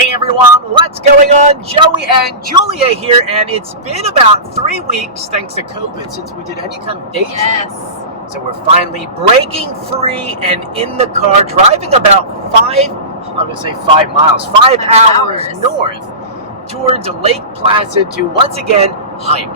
Hey everyone, what's going on? Joey and Julia here, and it's been about 3 weeks, thanks to COVID, since we did any kind of day trip. Yes. So we're finally breaking free and in the car, driving about 5 miles, 5 hours north towards Lake Placid to once again hike.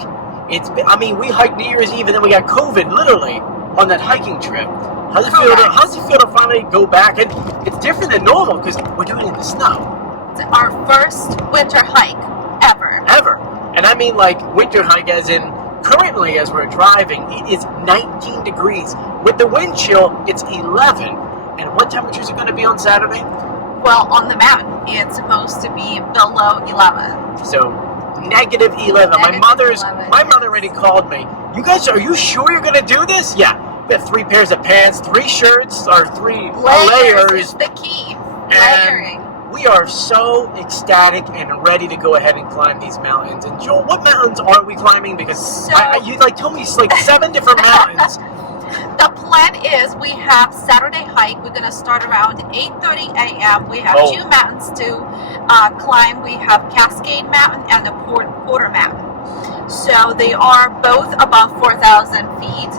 We hiked New Year's Eve and then we got COVID literally on that hiking trip. How does it feel to finally go back? And it's different than normal because we're doing it in the snow. It's our first winter hike ever. And I mean like winter hike as in currently as we're driving, it is 19 degrees. With the wind chill, it's 11. And what temperature is it going to be on Saturday? Well, on the mountain, it's supposed to be below 11. So, negative 11. My mother already called me. You guys, are you sure you're going to do this? Yeah. We have 3 pairs of pants, 3 shirts, or 3 layers. Is the key. Layering. We are so ecstatic and ready to go ahead and climb these mountains. And Joel, what mountains are we climbing? Because you told me 7 different mountains. The plan is we have Saturday hike. We're going to start around 8:30 a.m. We have 2 mountains to climb. We have Cascade Mountain and the Porter Mountain. So they are both above 4,000 feet.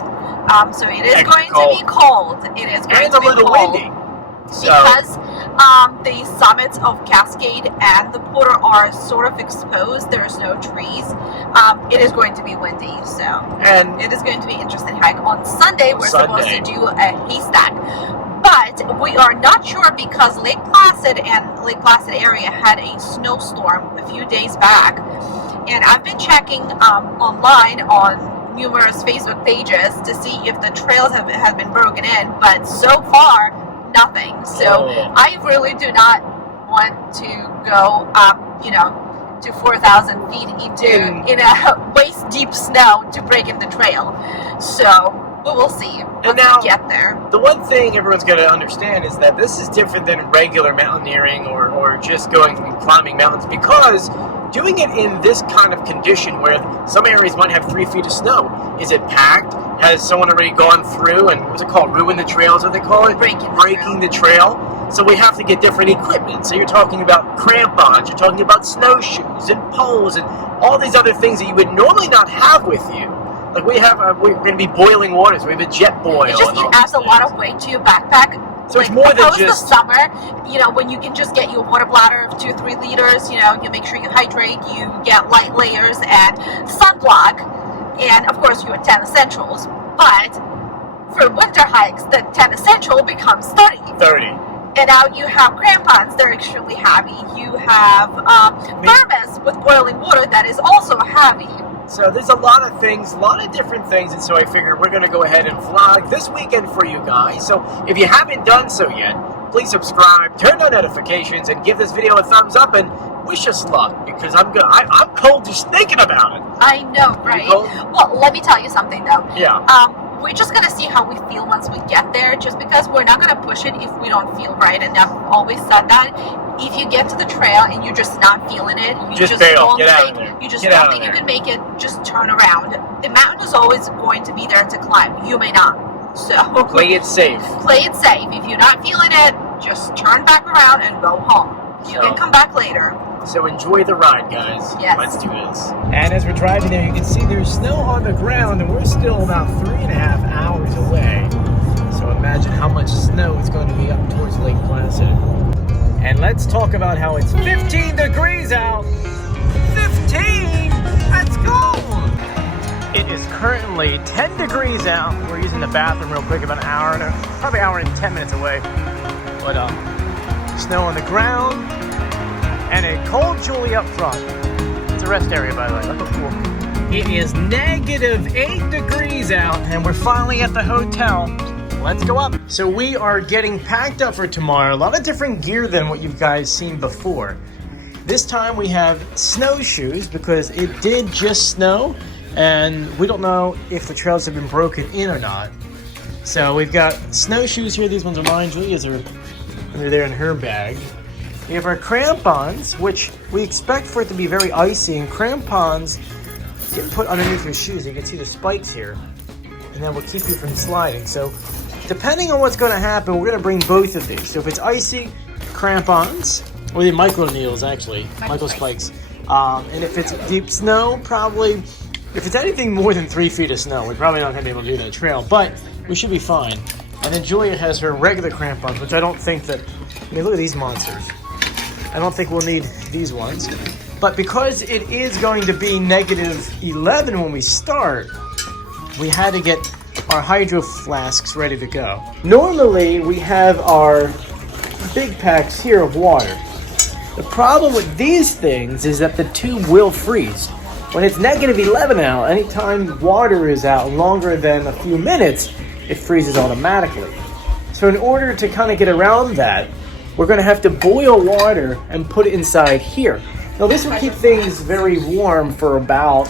So it is going to be cold. It is going to be cold. Windy. Because the summits of Cascade and the Porter are sort of exposed. There's no trees. It is going to be windy, and it is going to be interesting hike. On Sunday, we're supposed to do a haystack. But we are not sure because Lake Placid and Lake Placid area had a snowstorm a few days back. And I've been checking online on numerous Facebook pages to see if the trails have been broken in. But so far, nothing. So I really do not want to go to 4,000 feet in a waist deep snow to break in the trail. So we will see once we get there. The one thing everyone's got to understand is that this is different than regular mountaineering or just going and climbing mountains, because doing it in this kind of condition where some areas might have 3 feet of snow. Is it packed? Has someone already gone through and what's it called? Ruin the trail is what they call it? Breaking the trail. So we have to get different equipment. So you're talking about crampons, you're talking about snowshoes and poles and all these other things that you would normally not have with you. Like we're going to be boiling water, so we have a jet boil. It just adds a lot of weight to your backpack. So it's more than just the summer, when you can just get your water bladder of 2-3 liters, you make sure you hydrate, you get light layers and sunblock, and of course your 10 essentials. But for winter hikes, the 10 essential becomes 30. And now you have crampons, they're extremely heavy. You have thermos with boiling water that is also heavy. So there's a lot of things, a lot of different things, and so I figured we're going to go ahead and vlog this weekend for you guys. So if you haven't done so yet, please subscribe, turn on notifications, and give this video a thumbs up, and wish us luck, because I'm cold just thinking about it. I know, right? Well, let me tell you something, though. Yeah. We're just going to see how we feel once we get there, just because we're not going to push it if we don't feel right, and I've always said that. If you get to the trail and you're just not feeling it, you just bail. don't think you can make it, just turn around. The mountain is always going to be there to climb. You may not. So play it safe. Play it safe. If you're not feeling it, just turn back around and go home. You can come back later. So enjoy the ride, guys. Yes. Let's do this. And as we're driving there, you can see there's snow on the ground, and we're still about 3.5 hours away. So imagine how much snow is going to be up towards Lake Placid. And let's talk about how it's 15 degrees out. 15! Let's go! It is currently 10 degrees out. We're using the bathroom real quick, about probably an hour and 10 minutes away. But snow on the ground and a cold Julie up front. It's a rest area, by the way. Look how cool. It is negative 8 degrees out, and we're finally at the hotel. Let's go up. So we are getting packed up for tomorrow. A lot of different gear than what you guys seen before. This time we have snowshoes because it did just snow, and we don't know if the trails have been broken in or not. So we've got snowshoes here. These ones are mine. Julia's are under there in her bag. We have our crampons, which we expect for it to be very icy, and crampons get put underneath your shoes. You can see the spikes here, and that will keep you from sliding. So depending on what's going to happen, we're going to bring both of these. So if it's icy, crampons, or the micro needles actually, micro spikes. And if it's deep snow, probably, if it's anything more than 3 feet of snow, we're probably not going to be able to do that trail, but we should be fine. And then Julia has her regular crampons, which I don't think that, I mean, look at these monsters. I don't think we'll need these ones. But because it is going to be -11 when we start, we had to get our hydro flasks ready to go. Normally, we have our big packs here of water. The problem with these things is that the tube will freeze. When it's -11 out, anytime water is out longer than a few minutes, it freezes automatically. So in order to kind of get around that, we're going to have to boil water and put it inside here. Now this will keep things very warm for about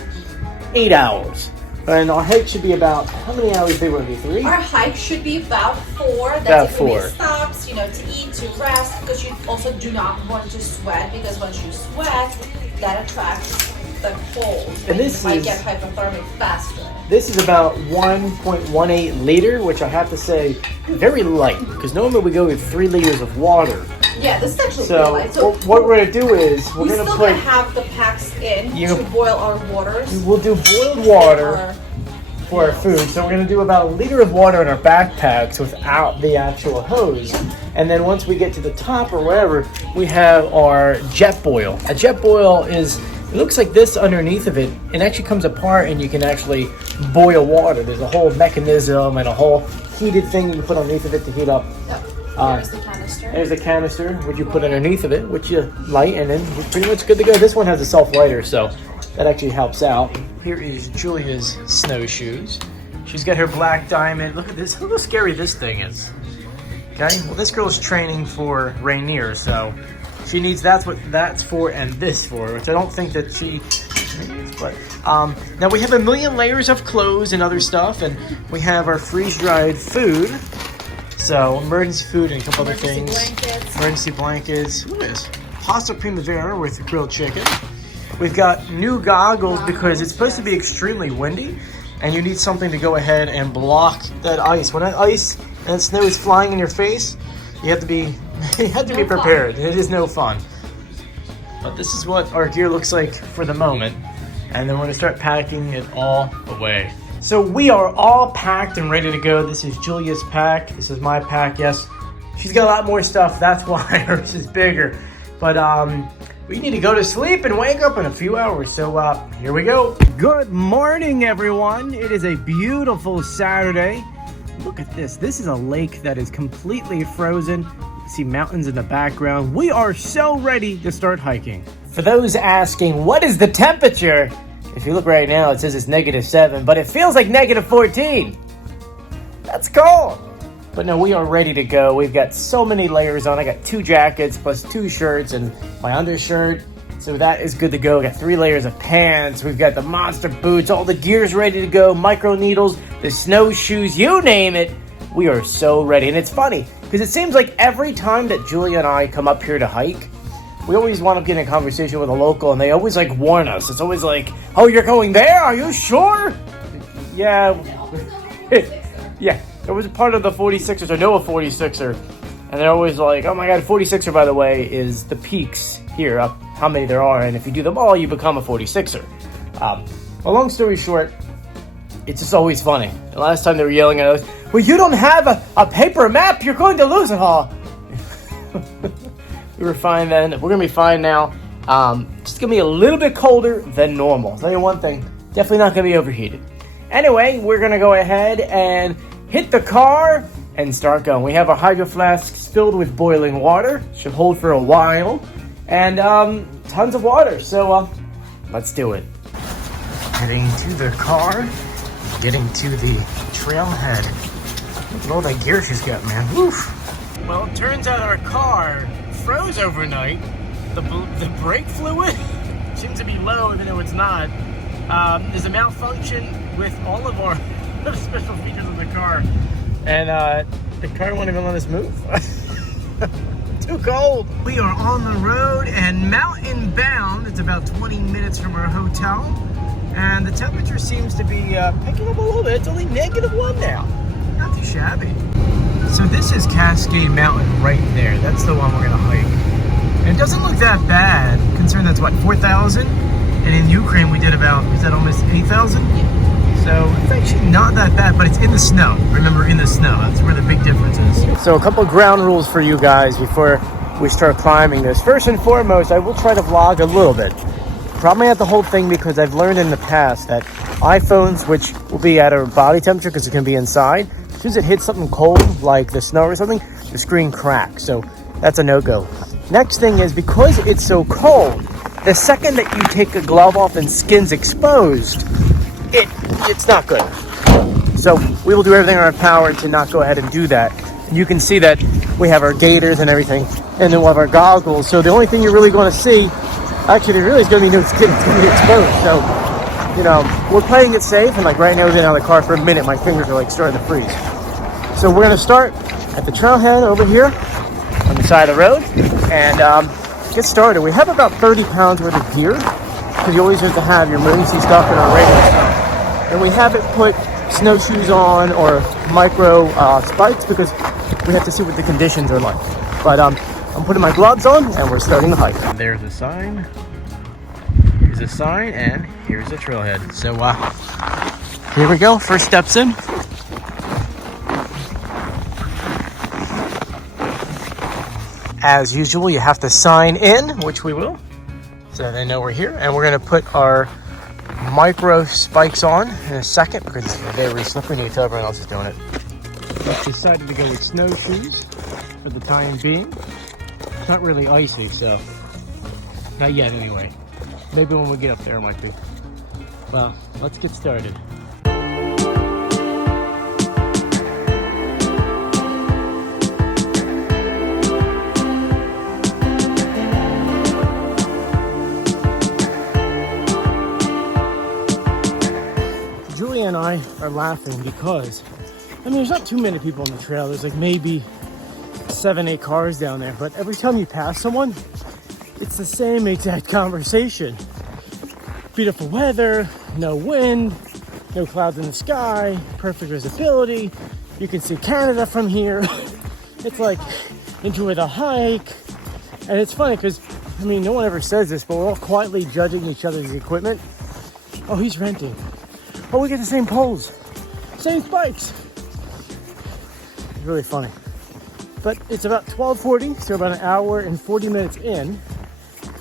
8 hours. And our hike should be about, how many hours they want to be? 3? Our hike should be about 4. That's about if 4. we make stops, you know, to eat, to rest, because you also do not want to sweat, because once you sweat, that attracts the cold. And this you might is, get hypothermic faster. This is about 1.18 liter, which I have to say, very light, because normally we go with 3 liters of water. Yeah, this is actually So, really light. So what we're going to do is, we're going to still put, gonna have the packs in to boil our waters. we'll do boiled water for our food. So we're going to do about 1 liter of water in our backpacks without the actual hose. And then once we get to the top or wherever, we have our jet boil. A jet boil is, it looks like this underneath of it. It actually comes apart and you can actually boil water. There's a whole mechanism and a whole heated thing you can put underneath of it to heat up. Yep. There's the canister. There's a canister, which you put underneath of it, which you light, and then we're pretty much good to go. This one has a self-lighter, so that actually helps out. Here is Julia's snowshoes. She's got her black diamond. Look at this. Look how scary this thing is. Okay, well this girl's training for Rainier, so she needs, that's what that's for and this for, which I don't think that she needs, but now we have a million layers of clothes and other stuff, and we have our freeze-dried food. So, emergency food and a couple other things. Emergency blankets. Look at this. Pasta primavera with grilled chicken. We've got new goggles because it's supposed to be extremely windy, and you need something to go ahead and block that ice. When that ice and snow is flying in your face, you have to be prepared. It is no fun. But this is what our gear looks like for the moment, and then we're gonna start packing it all away. So we are all packed and ready to go. This is Julia's pack. This is my pack. Yes, she's got a lot more stuff. That's why hers is bigger. But we need to go to sleep and wake up in a few hours. So here we go. Good morning, everyone. It is a beautiful Saturday. Look at this. This is a lake that is completely frozen. You see mountains in the background. We are so ready to start hiking. For those asking, what is the temperature? If you look right now, it says it's -7, but it feels like -14. That's cold. But no, we are ready to go. We've got so many layers on. I got 2 jackets plus 2 shirts and my undershirt. So that is good to go. We got 3 layers of pants. We've got the monster boots. All the gear's ready to go. Micro needles, the snowshoes, you name it. We are so ready. And it's funny because it seems like every time that Julia and I come up here to hike, we always wind up getting a conversation with a local, and they always like warn us. It's always like, "Oh, you're going there? Are you sure?" Yeah, yeah. It was part of the 46ers. I know a 46er, and they're always like, "Oh my God, 46er, by the way, is the peaks here, up how many there are, and if you do them all, you become a 46er." Well, long story short, it's just always funny. The last time they were yelling at us, "Well, you don't have a paper map. You're going to lose it all." We were fine then. We're going to be fine now. Just going to be a little bit colder than normal. I'll tell you one thing. Definitely not going to be overheated. Anyway, we're going to go ahead and hit the car and start going. We have our hydro flasks filled with boiling water. Should hold for a while. And tons of water. So let's do it. Heading to the car. Getting to the trailhead. Look at all that gear she's got, man. Woof. Well, it turns out our car froze overnight. The brake fluid seems to be low, even though it's not. There's a malfunction with all of our special features of the car, and the car won't even let us move. Too cold. We are on the road and mountain bound. It's about 20 minutes from our hotel, and the temperature seems to be picking up a little bit. It's only -1 now. Not too shabby. So this is Cascade Mountain right there. That's the one we're gonna hike. And it doesn't look that bad, considering that's what, 4,000? And in Ukraine we did about, is that almost 8,000? So it's actually not that bad, but it's in the snow. Remember, in the snow, that's where the big difference is. So a couple of ground rules for you guys before we start climbing this. First and foremost, I will try to vlog a little bit. Probably not the whole thing, because I've learned in the past that iPhones, which will be at a body temperature because it can be inside, as soon as it hits something cold like the snow or something, the screen cracks. So that's a no-go. Next thing is, because it's so cold, the second that you take a glove off and skin's exposed, it's not good. So we will do everything in our power to not go ahead and do that. You can see that we have our gaiters and everything, and then we'll have our goggles. So the only thing you're really going to see, actually, there really is going to be no skin. It's going to be exposed. So, you know, we're playing it safe. And like right now, we've been out of the car for a minute. My fingers are like starting to freeze. So we're going to start at the trailhead over here on the side of the road and get started. We have about 30 pounds worth of gear, because you always have to have your emergency stuff and our regular stuff. And we haven't put snowshoes on or micro spikes because we have to see what the conditions are like. But I'm putting my gloves on and we're starting the hike. There's a sign. Here's a sign, and here's the trailhead. So here we go. First steps in. As usual, you have to sign in, which we will, so they know we're here. And we're going to put our micro spikes on in a second because it's very slippery. We need to tell everyone else is doing it. We've decided to go with snowshoes for the time being. It's not really icy, so not yet anyway. Maybe when we get up there it might be. Well, let's get started. Julia and I are laughing because, I mean, there's not too many people on the trail. There's like maybe 7-8 cars down there, but every time you pass someone, it's the same exact conversation. Beautiful weather, no wind, no clouds in the sky, perfect visibility. You can see Canada from here. It's like, enjoy the hike. And it's funny because, I mean, no one ever says this, but we're all quietly judging each other's equipment. Oh, he's renting. Oh, we get the same poles, same spikes. It's really funny. But it's about 12:40, so about an hour and 40 minutes in.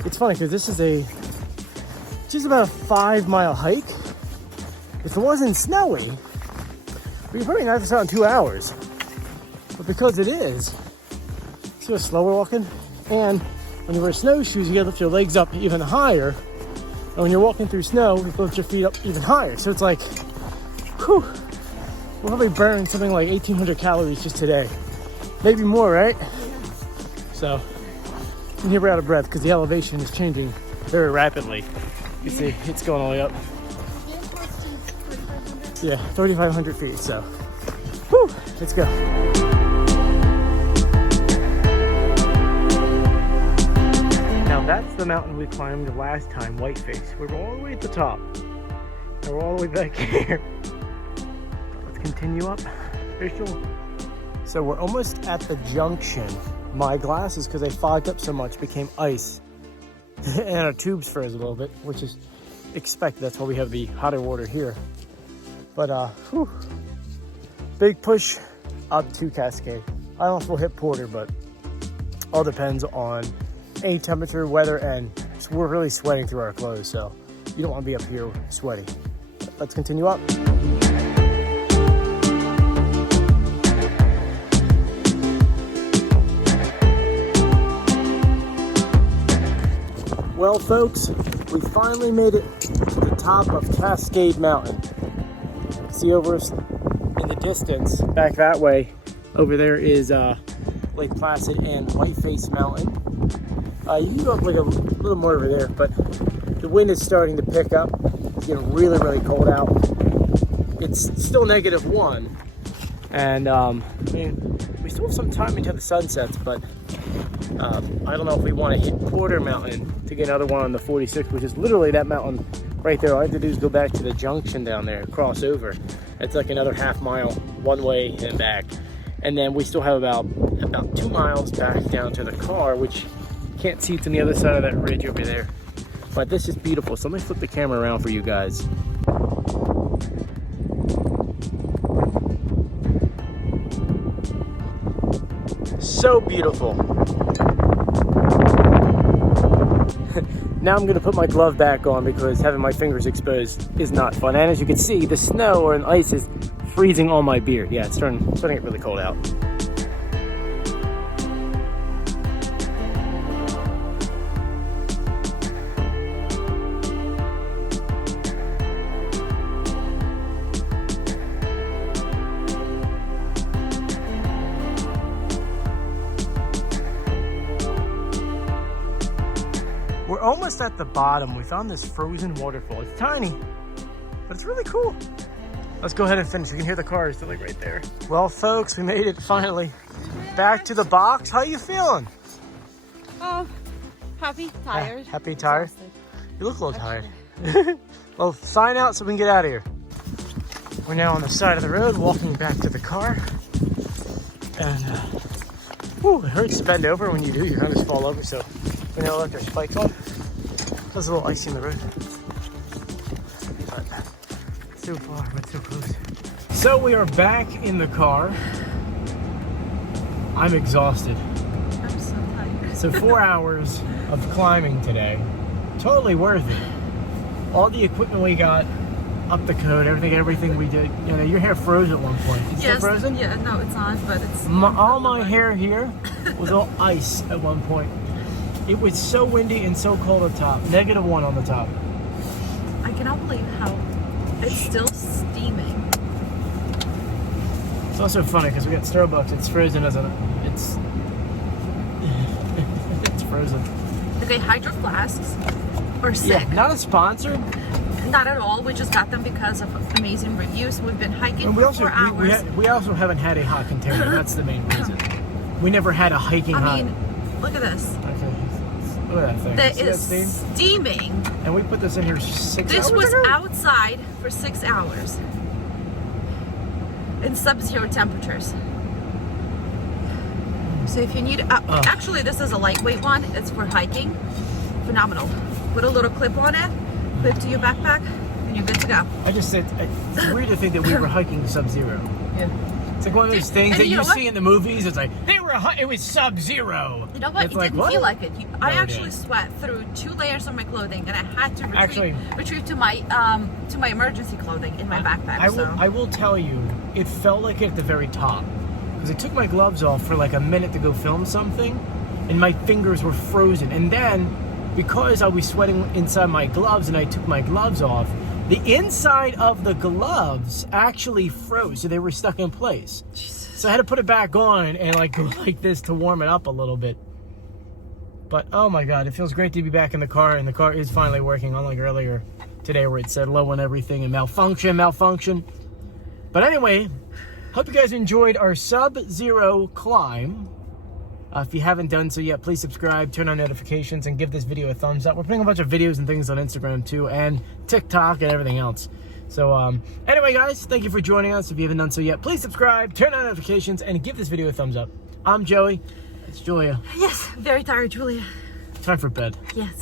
It's funny because this is just about a 5-mile hike. If it wasn't snowy, we could probably knock this out in 2 hours. But because it is, see how slow we're walking? And when you wear snowshoes, you gotta lift your legs up even higher. And when you're walking through snow, you lift your feet up even higher. So it's like, whew, we'll probably burn something like 1,800 calories just today. Maybe more, right? So, and here we're out of breath because the elevation is changing very rapidly. You see, it's going all the way up. Yeah, 3,500 feet, so, whew, let's go. Now that's the mountain we climbed the last time, Whiteface. We were all the way at the top. And we're all the way back here. Let's continue up. Official. So we're almost at the junction. My glasses, because they fogged up so much, became ice. And our tubes froze a little bit, which is expected. That's why we have the hotter water here. But, whew, big push up to Cascade. I don't know if we'll hit Porter, but all depends on any temperature, weather, and we're really sweating through our clothes, so you don't want to be up here sweaty. But let's continue up. Well, folks, we finally made it to the top of Cascade Mountain. See over in the distance, back that way, over there is Lak Placid and Whiteface Mountain. You can go up like a little more over there, but the wind is starting to pick up. It's getting really, really cold out. It's still -1, and I mean, we still have some time until the sun sets, but I don't know if we want to hit Porter Mountain to get another one on the 46, which is literally that mountain right there. All I have to do is go back to the junction down there, cross over. It's like another half mile one way and back. And then we still have about 2 miles back down to the car, which can't see it's on the other side of that ridge over there. But this is beautiful. So let me flip the camera around for you guys. So beautiful. Now I'm gonna put my glove back on because having my fingers exposed is not fun. And as you can see, the snow or an ice is freezing on my beard. Yeah, it's starting to get really cold out. We're almost at the bottom. We found this frozen waterfall. It's tiny, but it's really cool. Let's go ahead and finish. You can hear the cars. They're like right there. Well, folks, we made it finally back to the box. How you feeling? Oh, happy, tired. Happy, tired? Exhausted. You look a little tired. Well, sign out so we can get out of here. We're now on the side of the road, walking back to the car. And, it hurts to bend over. When you do, you kind of just fall over. So we now left our spikes on. There's a little icy in the road. But so far, but so close. So we are back in the car. I'm exhausted. I'm so tired. So 4 hours of climbing today. Totally worth it. All the equipment we got, up the code, everything we did. You know, your hair froze at one point. It's still frozen? Yeah, no, it's not, but it's... All my hair here was all ice at one point. It was so windy and so cold on top. -1 on the top. I cannot believe how it's still steaming. It's also funny because we got Starbucks. It's frozen as a... It's... it's frozen. Okay, Hydro Flasks are sick. Yeah, not a sponsor. Not at all. We just got them because of amazing reviews. We've been hiking And for 4 hours. We also haven't had a hot container. That's the main reason. We never had a hiking hot. I mean, look at this. Okay. Look at that thing. That See that is steam? steaming. And we put this in here 6 hours This was ago? outside for 6 hours in sub-zero temperatures. So if you need, actually this is a lightweight one. It's for hiking. Phenomenal. Put a little clip on it, clip to your backpack, and you're good to go. I just said, it's weird to think that we were hiking sub-zero. Yeah. It's like one of those things And that you you know see in the movies. It's like, it was sub-zero. You know what? It's It like, didn't what? feel like it. I No, it actually didn't. sweat through 2 layers of my clothing, and I had to retrieve to my emergency clothing in my backpack. I will tell you, it felt like it at the very top. Because I took my gloves off for like a minute to go film something, and my fingers were frozen. And then, because I was sweating inside my gloves and I took my gloves off, the inside of the gloves actually froze, so they were stuck in place. Jesus. So I had to put it back on and like go like this to warm it up a little bit. But oh my God, it feels great to be back in the car, and the car is finally working, unlike earlier today where it said low on everything and malfunction. But anyway, hope you guys enjoyed our sub-zero climb. If you haven't done so yet, please subscribe, turn on notifications, and give this video a thumbs up. We're putting a bunch of videos and things on Instagram too, and TikTok and everything else. So anyway, guys, thank you for joining us. If you haven't done so yet, please subscribe, turn on notifications, and give this video a thumbs up. I'm Joey. It's Julia. Yes, very tired, Julia. Time for bed. Yes.